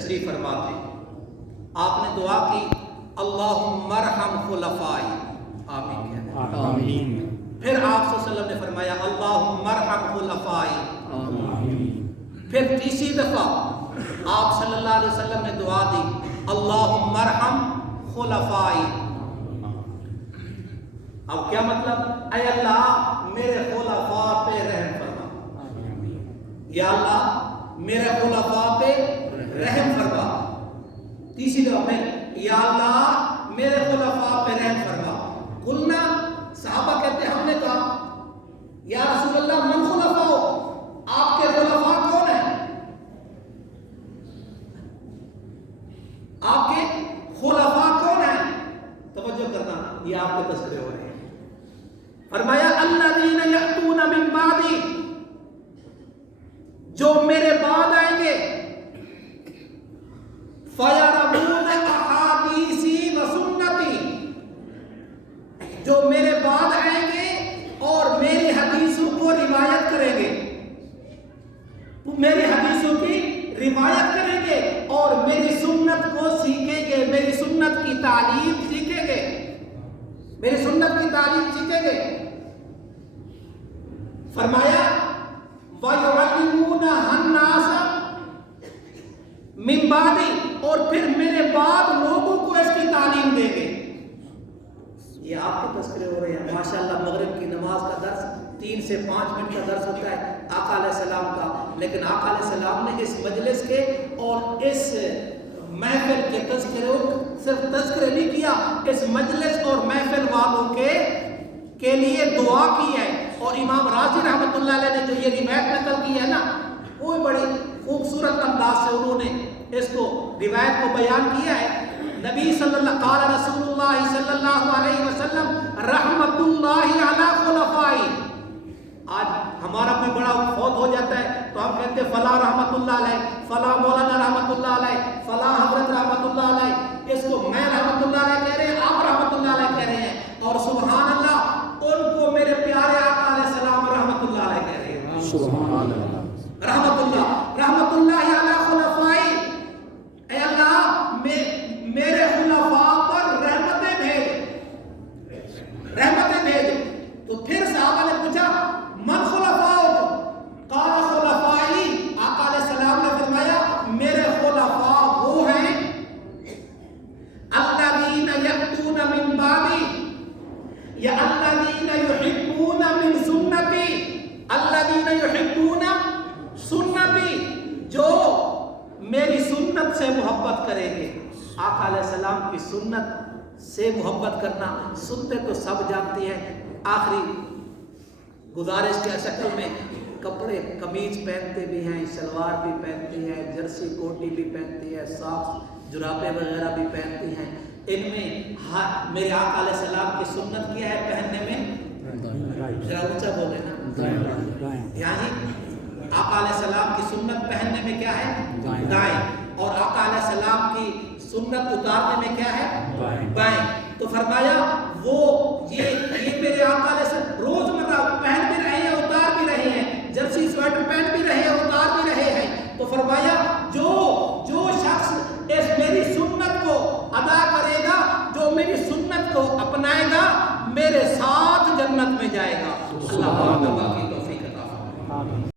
تشریف فرما تھے. آپ نے دعا کی اللہم ارحم خلفائی، آمین. آمین. پھر آپ صلی اللہ علیہ وسلم نے فرمایا اللہم ارحم خلفائی. آمین. پھر تیسری دفعہ آپ صلی اللہ علیہ وسلم نے دعا دی اللہم ارحم خلفائی. اب کیا مطلب؟ اے اللہ میرے خلفاء پہ رحم فرما. یا اللہ میرے خلفاء پہ رحم فرما. تیسری دفعہ پھر یا اللہ میرے خلفاء پہ رحم فرما. قلنا، صحابہ کہتے ہم نے کہا یا رسول اللہ من خلفاء، آپ کے خلفاء کون ہیں؟ آپ کے خلفاء کون ہیں؟ توجہ کرنا، یہ آپ کے تذکرے ہو رہے ہیں. فرمایا الذین یأتون من بعدی، جو میرے بعد آئیں گے، فیرون احادیثی و سنتی، جو میرے بعد آئیں گے اور میری حدیثوں کو روایت کریں گے، میری حدیثوں کی روایت کریں گے اور میری سنت کو سیکھیں گے، میری سنت کی تعلیم سیکھیں گے، میری سنت کی تعلیم سیکھیں گے. فرمایا وَيُعَلِّمُونَ النَّاسَ مِن بَعْدِي، اور پھر میرے بعد لوگوں کو اس کی تعلیم دیں گے. یہ آپ کے تذکرے ہو رہے ہیں. ماشاءاللہ مغرب کی نماز کا درس 3 سے 5 منٹ کا درس ہوتا ہے آقا علیہ السلام کا، لیکن آقا علیہ السلام نے اس مجلس کے اور اس محفل کے تذکرے صرف تذکرے نہیں کیا، اس مجلس اور محفل والوں کے لیے دعا کی ہے. اور امام رازی رحمۃ اللہ علیہ نے جو یہ روایت نقل کی ہے نا، وہ بڑی خوبصورت انداز سے انہوں نے اس کو روایت کو بیان کیا ہے. نبی صلی اللہ قال رسول اللہ صلی اللہ علیہ وسلم رحمت اللہ علی خلفائی. آج ہمارا کوئی بڑا فوت ہو جاتا ہے تو ہم کہتے ہیں فلاں رحمت اللہ علیہ، فلاں مولانا رحمت اللہ علیہ، فلاں حضرت رحمت اللہ علیہ. اس کو میں رحمت اللہ علیہ کہہ رہے ہیں، آپ رحمت اللہ علیہ کہہ رہے ہیں، اور سبحان اللہ ان کو میرے پیارے آقا علیہ السلام رحمت اللہ علیہ کہہ رہے ہیں. سبحان اللہ. رحمت اللہ علی خلفائی. اے اللہ میرے خلفاء پر رحمتیں بھیج. تو پھر صحابہ نے پوچھا من خلفاء؟ قال خلفائی. آقا علیہ السلام نے فرمایا میرے خلفاء وہ ہیں الذین یأتون من بعدی، یا الذین یحبون من سنتی، الذین یحبون سنتی، جو میری سنت سے محبت کریں گے. آقا علیہ السلام کی سنت سے محبت کرنا، سنتے تو سب جانتے ہیں. آخری گزارش کے شکل میں کپڑے قمیض پہنتے بھی ہیں، شلوار بھی پہنتے ہیں، جرسی کوٹی بھی پہنتی ہے، صاف جرابے وغیرہ بھی پہنتی ہیں. ان میں میرے آقا علیہ السلام کی سنت کیا ہے پہننے میں؟ ذرا اونچا بولے نا. یعنی آقا علیہ السلام کی سنت پہننے میں کیا ہے؟ دائیں. اور آقا علیہ السلام کی سنت اتارنے میں کیا ہے؟ بائیں. تو فرمایا وہ یہ میرے آقا علیہ السلام روزمرہ پہن بھی رہے ہیں، اتار بھی رہے ہیں، جرسی سویٹر پہن بھی رہے ہیں، اتار بھی رہے ہیں. تو فرمایا جو شخص اس میری سنت کو ادا کرے گا، جو میری سنت کو اپنائے گا، میرے ساتھ جنت میں جائے گا. اللہ